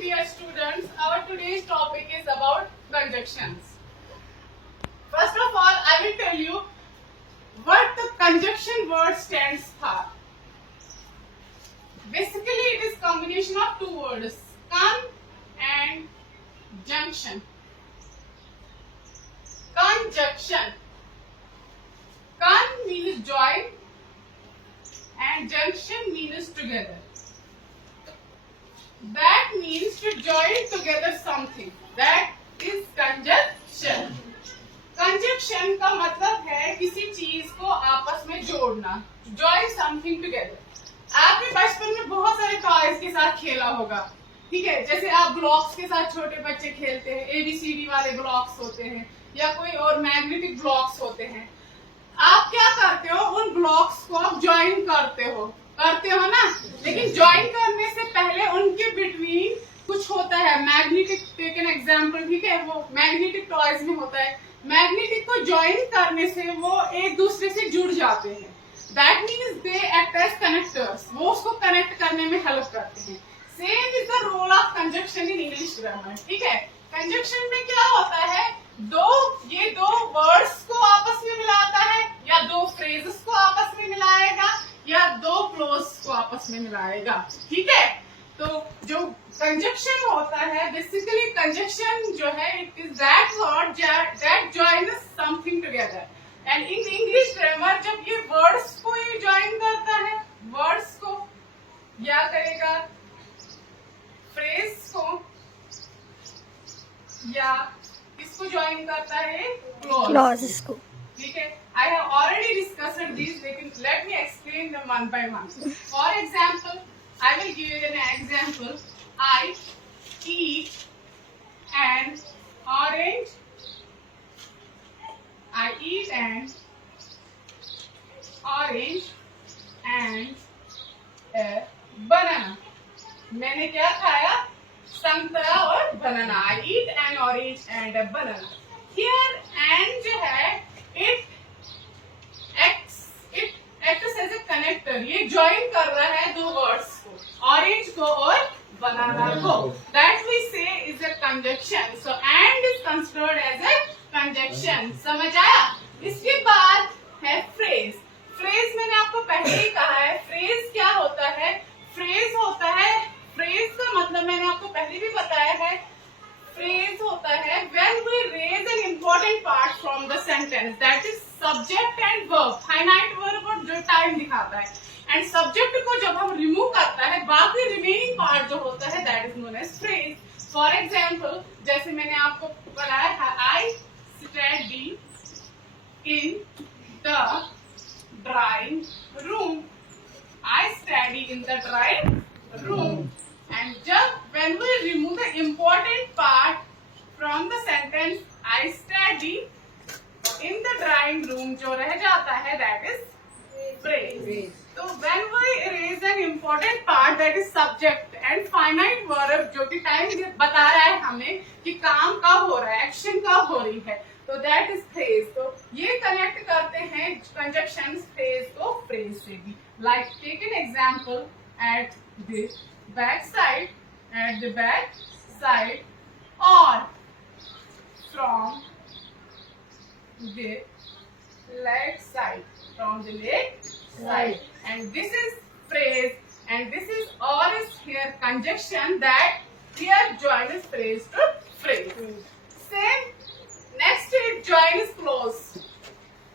dear students. Our today's topic is about conjunctions. First of all, I will tell you what the conjunction word stands for. Basically, it is combination of two words, con and junction. Conjunction. Con means join and junction means together. That means to join together something. That is conjunction. Conjunction का मतलब है किसी चीज को आपस में जोड़ना. Join something together. आपने बचपन में बहुत सारे टॉयज के साथ खेला होगा, ठीक है. जैसे आप ब्लॉक्स के साथ छोटे बच्चे खेलते हैं, ABCD वाले ब्लॉक्स होते हैं या कोई और मैग्नेटिक ब्लॉक्स होते हैं. आप क्या करते हो, उन ब्लॉक्स को आप ज्वाइन करते हो ना. लेकिन ज्वाइन करने से पहले उनके बिटवीन कुछ होता है. मैग्नेटिक, टेक एन एग्जांपल, ठीक है. वो मैग्नेटिक टॉयज में होता है. मैग्नेटिक को ज्वाइन करने से वो एक दूसरे से जुड़ जाते हैं. That means they act as connectors. वो उसको कनेक्ट करने में हेल्प करते हैं. Same is the role of conjunction in English grammar, ठीक है. कंजक्शन में क्या होता है, ये दो वर्ड्स को आपस में मिलाता है, या दो फ्रेजेस को आपस में मिलाएगा, या दो क्लोज को आपस में मिलाएगा, ठीक है. तो जो कंजक्शन होता है, बेसिकली कंजक्शन जो है, it is that word that joins something together. And in English grammar जब ये वर्ड्स को ये ज्वाइन करता है, वर्ड्स को या करेगा फ्रेज को, या इसको ज्वाइन करता है क्लॉज को, ठीक है. I have already discussed this, लेकिन let me explain them one by one. For example, I will give you an example. I eat an orange. I eat an orange and a banana. मैंने क्या खाया, संतरा और बनाना. I eat an orange and a banana. Here and जो है, it acts as a connector. ये join कर रहा है दो वर्ड्स, ऑरेंज को और बनाना को. That we say is a conjunction. So and is considered as a conjunction. समझ आया. इसके बाद है फ्रेज. फ्रेज मैंने आपको पहले ही कहा है. फ्रेज क्या होता है, फ्रेज होता है, फ्रेज का मतलब मैंने आपको पहले भी बताया है. फ्रेज होता है when we raise an important part from the sentence, that is subject and verb. Finite verb और जो टाइम दिखाता है, एंड सब्जेक्ट को जब हम रिमूव करता है, बाकी रिमेनिंग पार्ट जो होता है, that is known as phrase. For example, जैसे मैंने आपको बताया है, I study in the drawing room. I study in the drawing room. And जब when we remove the important part from the sentence, I study in the drawing room, जो रह जाता है, that is phrase. तो when we erase an important part, that is subject, and finite verb जो कि time बता रहा है हमें कि काम कब हो रहा है, एक्शन कब हो रही है, तो that is phrase. तो ये कनेक्ट करते हैं कंजक्शन phrase को phrase से भी. Like take an example at the back side, or from the left side, and this is phrase, and this is or is here conjunction that here joins phrase to phrase. Same next is joins clause.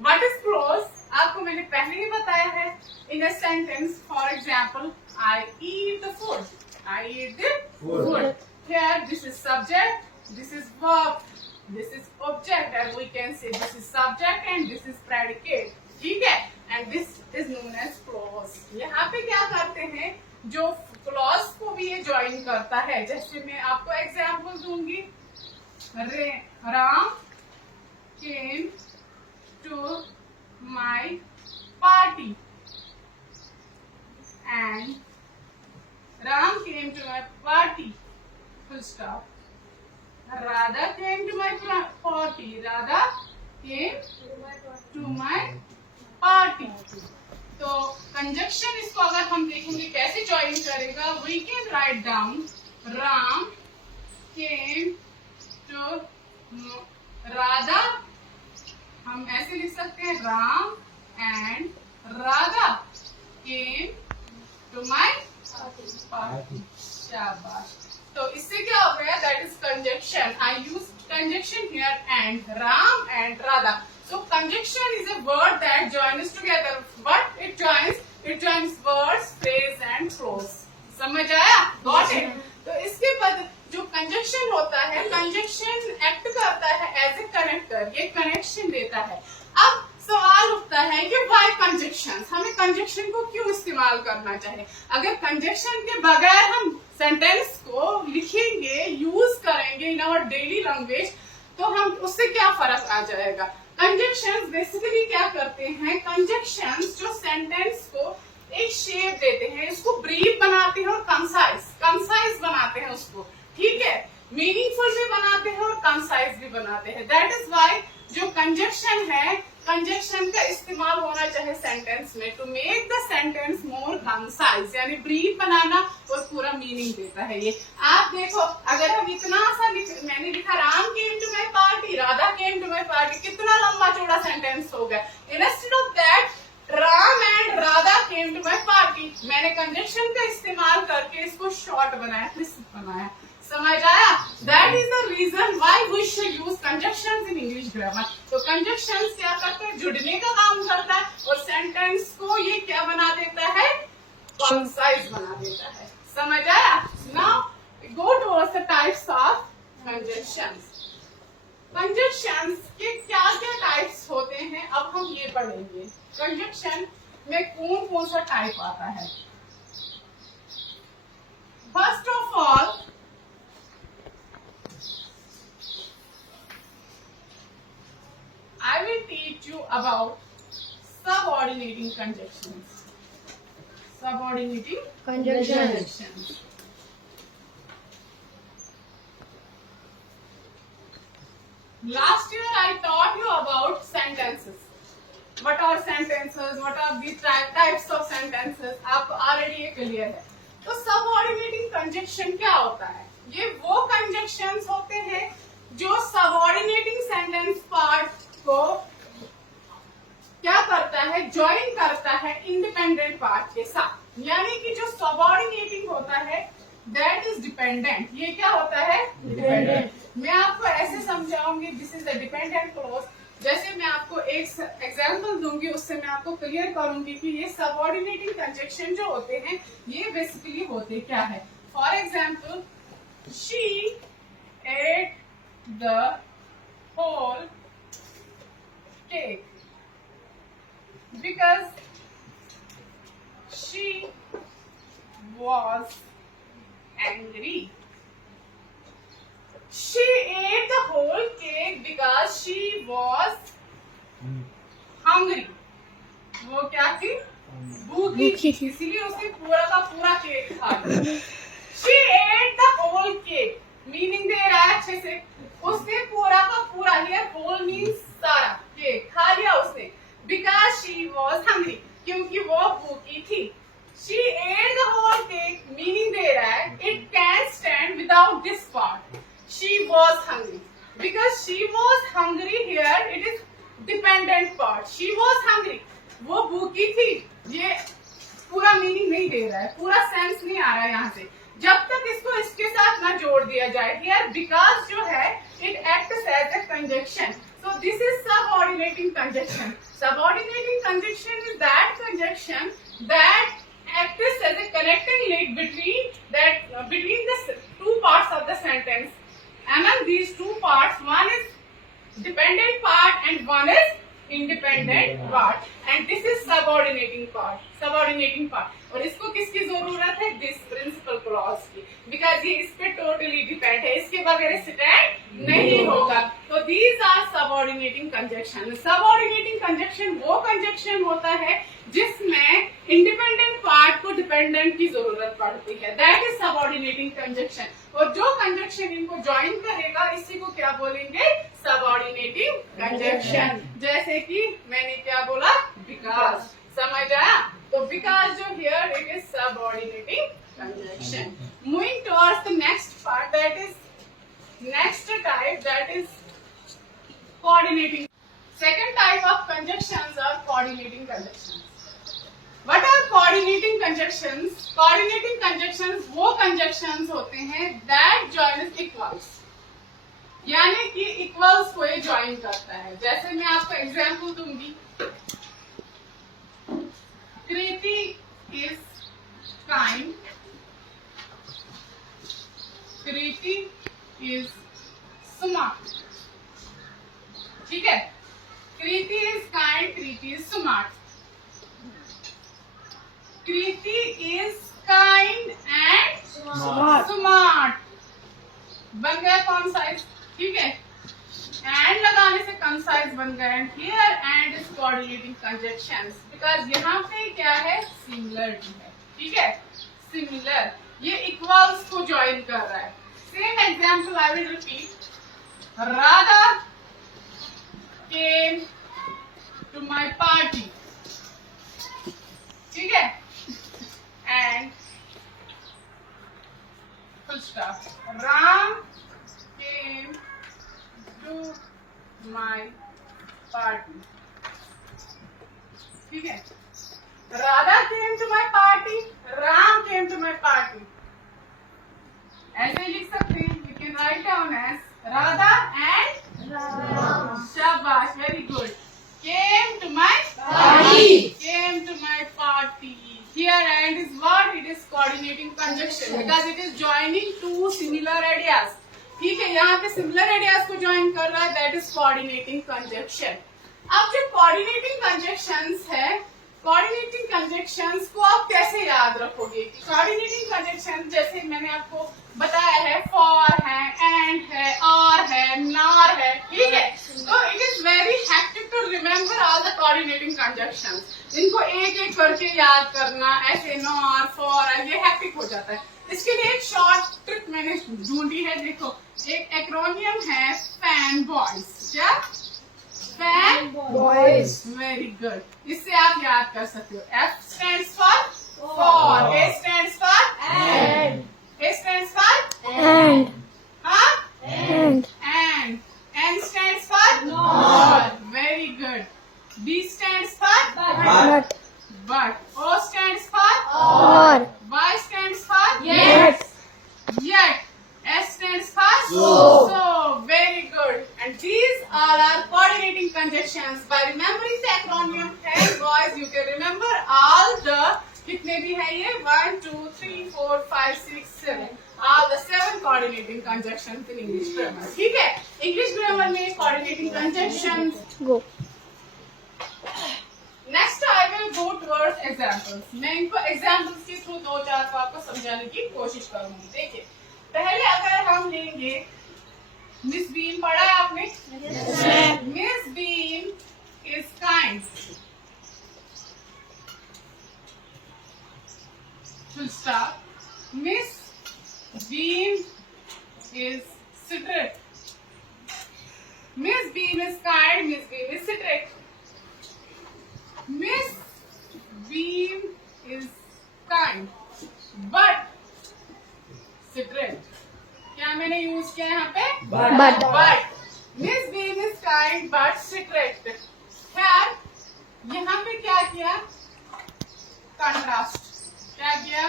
What is clause? आपको मैंने पहले ही बताया है. In a sentence, for example, I eat the food. I eat the food. Here, this is subject, this is verb, this is object, and we can say this is subject and this is predicate. ठीक है? And this is known as clause. यहाँ पे क्या करते हैं, जो clause को भी ये join करता है. जैसे मैं आपको example दूंगी. Ram came to my party. And Ram came to my party. Full stop. Radha came to my party. Radha came to my party. तो कंजक्शन इसको अगर हम देखेंगे कैसे ज्वाइन करेगा, we can write down Ram came to Radha. हम ऐसे लिख सकते हैं Ram and Radha came to my party. शाबाश. तो इससे क्या हो गया? That is conjunction. I used conjunction here and Ram and Radha. So conjunction is a word that joins together, but it joins words, phrase and prose. समझ आया? Got it? तो इसके बाद जो कंजक्शन होता है, कंजक्शन एक्ट करता है एज ए कनेक्टर, ये कनेक्शन देता है. अब सवाल उठता है कि वाई कंजक्शन, हमें कंजक्शन को क्यों इस्तेमाल करना चाहिए? अगर कंजक्शन के बगैर हम सेंटेंस को लिखेंगे, यूज करेंगे इन आवर डेली लैंग्वेज, तो हम उससे क्या फर्क आ जाएगा? कंजक्शंस बेसिकली क्या करते हैं? कंजक्शंस जो सेंटेंस को एक शेप देते हैं, इसको ब्रीफ बनाते हैं और कंसाइज बनाते हैं उसको, ठीक है, मीनिंगफुल भी बनाते हैं और कंसाइज भी बनाते हैं. दैट इज व्हाई जो कंजक्शन है, कंजक्शन का इस्तेमाल होना चाहिए सेंटेंस में to make the sentence more concise, यानी ब्रीफ बनाना और पूरा मीनिंग देता है ये. आप देखो, अगर हम इतना सा मैंने लिखा Ram came to my party, Radha came to my party, कितना लंबा चौड़ा सेंटेंस हो गया. Instead of that Ram and Radha came to my party, मैंने कंजक्शन का इस्तेमाल करके इसको शॉर्ट बनाया, क्रिस्प बनाया. समझ आया? That is the reason why we should use conjunctions in English grammar. तो कंजक्शंस क्या करते हैं? जुड़ने का काम करता है और सेंटेंस को ये क्या बना देता है? कंसाइज बना देता है. समझ आया? Now go towards the types of conjunctions. Conjunctions के क्या क्या टाइप्स होते हैं, अब हम ये पढ़ेंगे. कंजक्शन में कौन कौन सा टाइप आता है? First of all, I will teach you about subordinating conjunctions. Subordinating conjunctions. Last year I taught you about sentences. What are sentences? What are the types of sentences? आप already ये clear है. तो subordinating conjunction क्या होता है? ये वो conjunctions होते हैं जो subordinating sentence part को क्या करता है? ज्वाइन करता है इंडिपेंडेंट पार्ट के साथ. यानी कि जो सबऑर्डिनेटिंग होता है दैट इज डिपेंडेंट. ये क्या होता है? डिपेंडेंट. मैं आपको ऐसे समझाऊंगी, this is the dependent clause. जैसे मैं आपको एक एग्जांपल दूंगी, उससे मैं आपको क्लियर करूंगी कि ये सबऑर्डिनेटिंग कंजक्शन जो होते हैं ये बेसिकली होते क्या है. For example, she ate the whole cake because she was angry. She ate the whole cake because she was hungry. वो क्या थी? भूखी थी, इसीलिए उसने पूरा का पूरा केक खा लिया. She ate the whole cake, meaning दे रहा है अच्छे से, उसने पूरा का पूरा, here whole means सारा केक खा लिया उसने. Because she was hungry, क्योंकि वो भूखी थी. She ate the whole cake, meaning दे रहा है it can't stand without this part. She was hungry. Because she was hungry here, it is dependent part. She was hungry. वो भूखी थी, ये पूरा मीनिंग नहीं दे रहा है, पूरा सेंस नहीं आ रहा है यहाँ से, जब तक इसको इसके साथ ना जोड़ दिया जाए. Here because जो है it acts as a conjunction. So this is subordinating conjunction. Subordinating conjunction is that conjunction that acts as a connecting link between the two parts of the sentence. Among these two parts, one is dependent part and one is independent part. And this is subordinating part. Subordinating part. और इसको किसकी जरूरत है? This principle clause की. Because ये इस पे totally depend है, इसके बगैर स्टैंड नहीं होगा. तो these are subordinating conjunction. Subordinating conjunction वो कंजक्शन होता है जिसमें इंडिपेंडेंट पार्ट को डिपेंडेंट की जरूरत पड़ती है. That is subordinating conjunction. और जो कंजक्शन इनको ज्वाइन करेगा इसी को क्या बोलेंगे? Subordinating conjunction. जैसे कि मैंने क्या बोला? बिकॉज. समझ आया? तो because जो here it is subordinating conjunction. Moving towards the next part, that is next type, that is coordinating. Second type of conjunctions are coordinating conjunctions. What are coordinating conjunctions? Coordinating conjunctions वो conjunctions होते हैं that joins equals, यानी कि equals को ये join करता है. जैसे मैं आपको एग्जाम्पल दूंगी, Kriti is kind, Kriti is smart. ठीक है, Kriti is kind, Kriti is smart. Kriti is kind and smart बन गया कौन सा? ठीक है, एंड लगाने से कंसाइज बन गया. And here and is coordinating conjunctions, because यहाँ पे क्या है? सिमिलरिटी है. ठीक है, सिमिलर, ये इक्वल्स को ज्वाइन कर रहा है. Same example I will repeat. Radha came to my party. ठीक है, and full stop. Ram came to my party. ठीक है, Radha came to my party, Ram came to my party. ऐसे लिख सकते हैं. You can write down as Radha and Ram. शाबाश, very good. Came to my party. Came to my party. Here and is what? It is coordinating conjunction because it is joining two similar ideas. ठीक है, यहाँ पे similar ideas को join कर रहा है, that is coordinating conjunction. अब जो कोऑर्डिनेटिंग कंजंक्शंस है, कोऑर्डिनेटिंग कंजंक्शंस को आप कैसे याद रखोगे? कोऑर्डिनेटिंग कंजंक्शन जैसे मैंने आपको बताया है, फॉर है, एंड है, और है, नॉर है. ठीक है, तो it is very hectic to remember all the coordinating conjunctions. इनको एक एक करके याद करना, ऐसे नॉर, फॉर, ये हेक्टिक हो जाता है. इसके लिए एक शॉर्ट ट्रिक मैंने ढूंढी है. देखो, एक एक्रोनियम है फैन बॉयज. क्या? Fan boys. Very good. इससे आप याद कर सकते हो. F stands for, A stands for and, A stands for and, हाँ, and, N stands for nor. Very good. B stands for but, O stands for or, Y stands for yes, yet, S stands for so. Very good. And these all are coordinating conjunctions. By remembering the acronym and boys, you can remember all the कितने भी है ये 1, 2, 3, 4, 5, 6, 7 all the 7 coordinating conjunctions in English grammar. ठीक है, English grammar में coordinating conjunctions. Go. Next I will go towards examples. मैं इनको examples के थ्रू 2-4 को आपको समझाने की कोशिश करूंगी. देखिए, पहले अगर हम लेंगे, मिस बीन पढ़ा है आपने? Miss Bean is kind, full stop. Miss Bean is strict. Miss Bean is kind, Miss Bean is strict. Miss Bean is kind, but strict. क्या मैंने यूज किया यहाँ पे? But. Miss Bean is kind, but strict. खैर, यहाँ पे क्या किया? कंट्रास्ट. क्या किया?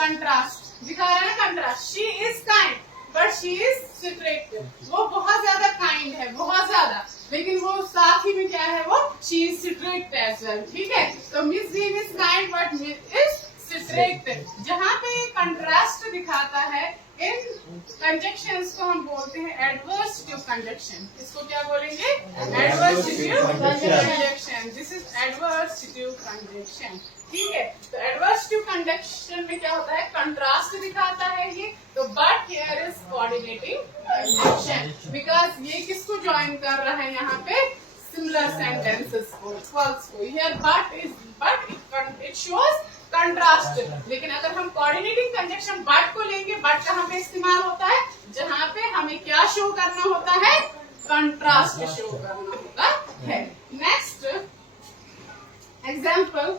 कंट्रास्ट दिखा रहा है ना, contrast. She is kind, but she is strict. वो बहुत ज्यादा काइंड है, बहुत ज्यादा, लेकिन वो साथ ही में क्या है? वो she is strict as well. ठीक है, तो Miss Bean is kind but Miss is strict. जहाँ पे कंट्रास्ट दिखाता है, इन कंजंक्शंस को हम बोलते हैं एडवर्सिटिव कंजंक्शन. इसको क्या बोलेंगे? Adversative conjunction. This is adversative conjunction. ठीक है, तो एडवर्सिटिव कंजंक्शन में क्या होता है? कंट्रास्ट दिखाता है ये. तो but here is coordinating conjunction, because ये किसको ज्वाइन कर रहा है यहाँ पे? सिमिलर सेंटेंसेस को, इक्वल्स को. Here but it shows contrast. लेकिन अगर हम कोऑर्डिनेटिंग कंजंक्शन बट को लेंगे, बट कहाँ पे इस्तेमाल होता है? जहाँ पे हमें क्या शो करना होता है? कंट्रास्ट शो करना होता है. Next example,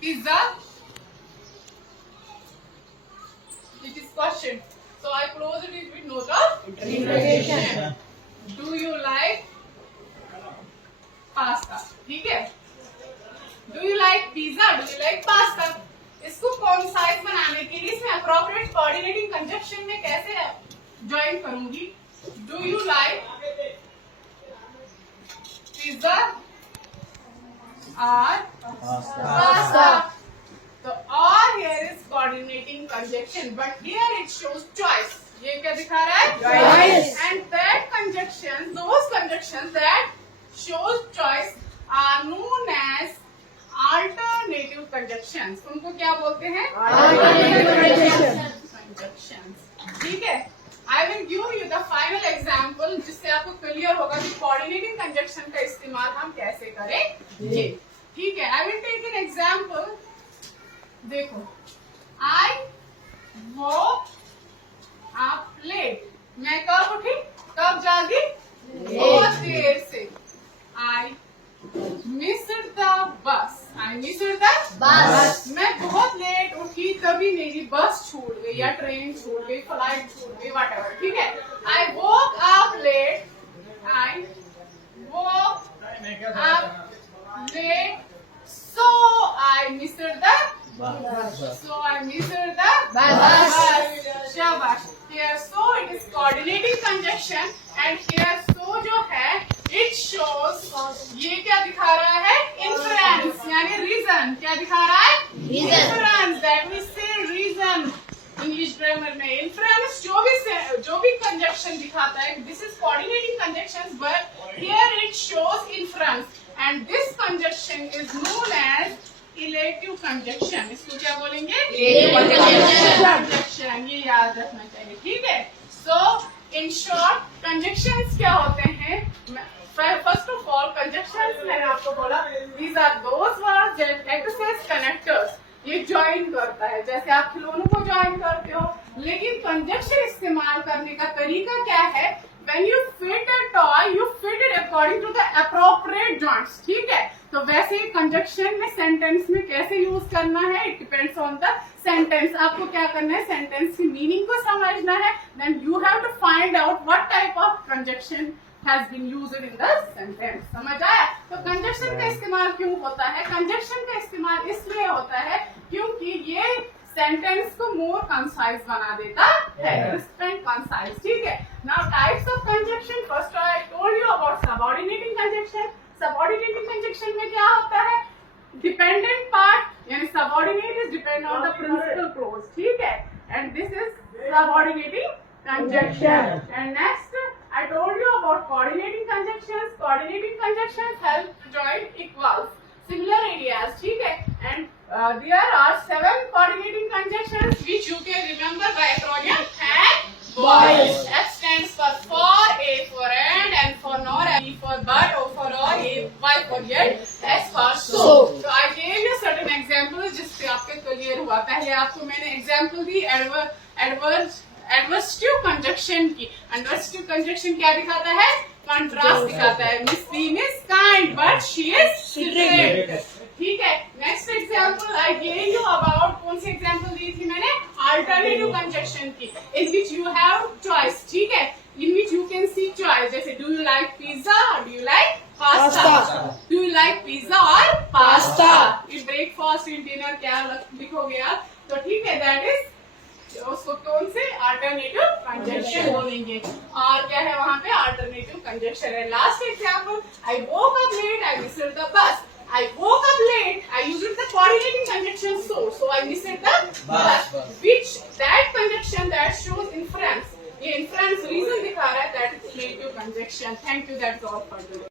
pizza. It is question. So I close it with note of interrogation. Do you like pasta? ठीक है. Do you like pizza? Do you like pasta? इसको कॉन्साइज बनाने के लिए इसमें अप्रोप्रिएट कोऑर्डिनेटिंग कंजक्शन में कैसे ज्वाइन करूंगी? डू यू लाइक पिज्जा और पास्ता? तो और here is coordinating conjunction, but here it shows choice. ये क्या दिखा रहा है? Choice. And that conjunction, those conjunctions that shows choice are known as alternative conjunctions. उनको क्या बोलते हैं? Alternative conjunctions. ठीक है. I will give you the final example जिससे आपको क्लियर होगा कि coordinating conjunction का इस्तेमाल हम कैसे करेंगे. ठीक है. I will take an example. देखो, I woke up late. मैं कब उठी? कब जागी? बहुत देर से. I missed the bus. I missed the bus. मैं बहुत लेट उठी तभी मेरी बस छूट गई या ट्रेन छूट गई, फ्लाइट छूट गई, whatever. ठीक है. I woke up late. I woke up late. So I missed the bus. So I missed the bus. शाबाश. Here so it is coordinating conjunction and here so जो है it shows, ये क्या दिखा रहा है? Inference यानी reason. क्या दिखा रहा है? Inference. That we say reason. English grammar में inference जो भी conjunction दिखाता है, this is coordinating conjunctions, but here it shows inference and this conjunction is known as relative conjunction. इसको क्या बोलेंगे? Relative conjunction. ये याद रखना चाहिए. ठीक है. So in short conjunctions क्या होते हैं? First of all, conjunctions मैंने आपको बोला, these are those words that act as connectors. ये ज्वाइन करता है, जैसे आप खिलौनों को ज्वाइन करते हो. लेकिन कंजक्शन इस्तेमाल करने का तरीका क्या है? When you fit a toy, you fit it according to the appropriate joints. ठीक है. तो वैसे ही कंजक्शन में सेंटेंस में कैसे यूज करना है? It depends on the sentence. आपको क्या करना है? सेंटेंस की मीनिंग को समझना है. Then you have to find out what type of conjunction has been used in the sentence. समझ आया? तो कंजक्शन का इस्तेमाल क्यों होता है? कंजक्शन का इस्तेमाल इसलिए होता है क्योंकि ये सेंटेंस को मोर कंसाइज बना देता है. Crisp and concise. ठीक है. Now types of conjunction. First I told you about subordinating conjunction. Subordinating conjunction में क्या होता है? डिपेंडेंट पार्ट यानी subordinate is depend on the principal clause. ठीक है. And this is subordinating conjunction. And next I told you about coordinating conjunctions. Coordinating conjunctions help to join equals, similar areas. ठीक है. And there are 7 coordinating conjunctions which you can remember by acronym and boys. F stands for, A for and, N for nor, B for but, O for or, Y for yet, S for so. So I gave you certain examples जिससे आपके clear हुआ. पहले आपको मैंने example दी एडवर्सिव conjunction की. एडवर्सिव conjunction क्या दिखाता है? कंट्रास्ट दिखाता है. Miss Beam is kind but she is strict. ठीक है. Next example I gave you about, कौन सी एग्जांपल दी थी मैंने? अल्टरनेटिव कंजक्शन की, in which you have choice. ठीक है. In which you can see choice. जैसे डू यू लाइक पिज्जा और do you like pasta? Do you like pizza और pasta? In breakfast in dinner क्या लिखोगे आप? तो ठीक है. दैट इज उसको कौन से? अल्टरनेटिव कंजक्शन बोलेंगे. और क्या है वहां पे? अल्टरनेटिव कंजक्शन है. Last example, I woke up late, I missed the bus. I woke up late, I used the coordinating conjunction so I missed the bus. Which that conjunction that shows inference. ये inference reason दिखा रहा है, that is relative conjunction. Thank you. That's all for today.